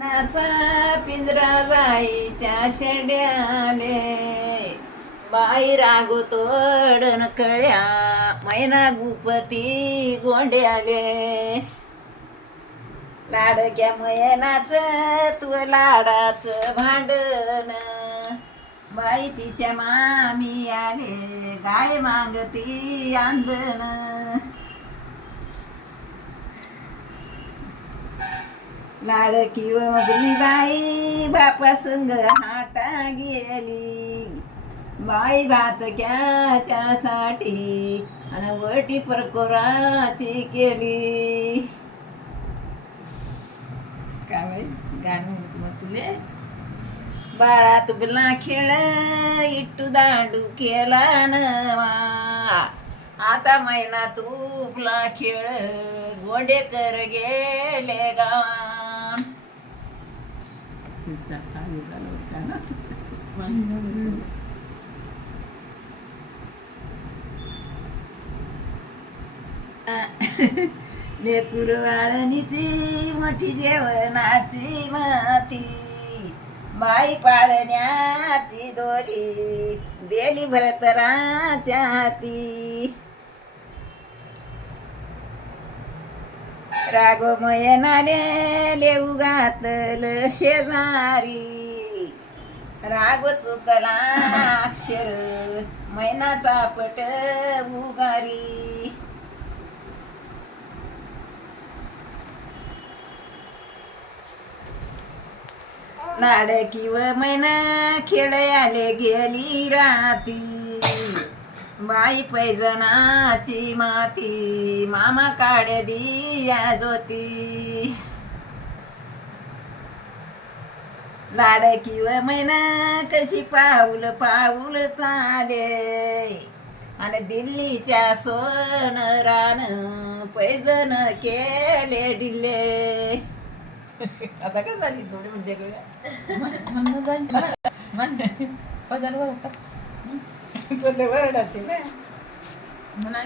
नाचा पिंजरा जाईच्या शेंड्याले बाई रागोतोडन कळ्या मैना गुपती गोंड्याले लाडक्या मयनाच तू लाडाच भांडण बाई तिच्या मामी आले गाय मागती आंदण लाडकी वगली बाई बापा संग हाटा गेली बाई भातक्याच्यासाठी आणि वटी परकोराची केली. काय बाई गाणं मग तुले बाळा तुला खेळ इट्टू दांडू केला नवा आता मैना तुपला खेळ गोंडेकर गेले गावान. लेकूर वाळणीची मोठी जेवणाची माती बाई पाळण्याची दोरी देली भरतराच्या हाती. रागोमयनाले लेऊ घातल शेजारी राग चुकला अक्षर मैनाचा पट उगारी. लाडकी व मैना खेळयाले गेली राती बाई पैजनाची माती मामा काढ्या दिया जोती. लाडकी व मैना कशी पाऊल पाऊल चाले आणि दिल्लीच्या सोनरान पैजन केले डिल्ले. आता काय झाली थोडी म्हणजे वरडाते म्हणा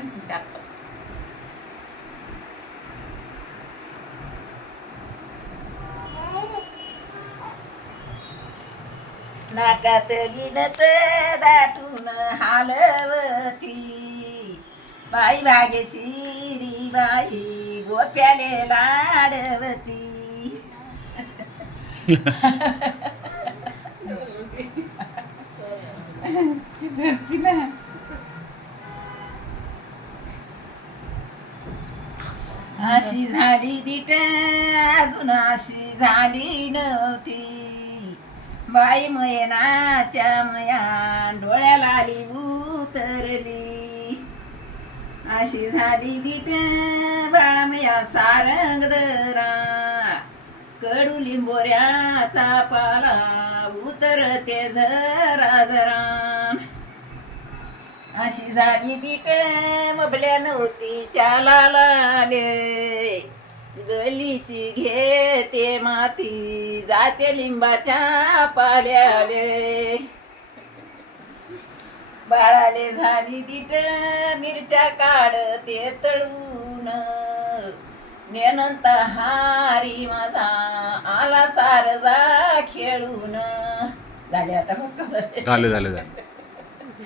नाकात लिनच दाटून हालवती बाई भाग्यश्री बाई गोप्याले लाडवती. अशी झाली दिट अजून अशी झाली नव्हती बाई मयनाच्या मया डोळ्याला आली उतरली. अशी झाली दिट बाळमया सारंगदरा कडू लिंबोऱ्याचा पाला उतरते झरा झरा. अशी झाली दिट मबल्या नव्हती चालाले गलीची घेते माती जाते लिंबाच्या पाल्याले. बाळाले झाली दिट मिरच्या काढते तळून नेनंत हारी माझा आला सारजा खेळून. झाले आता मग झाले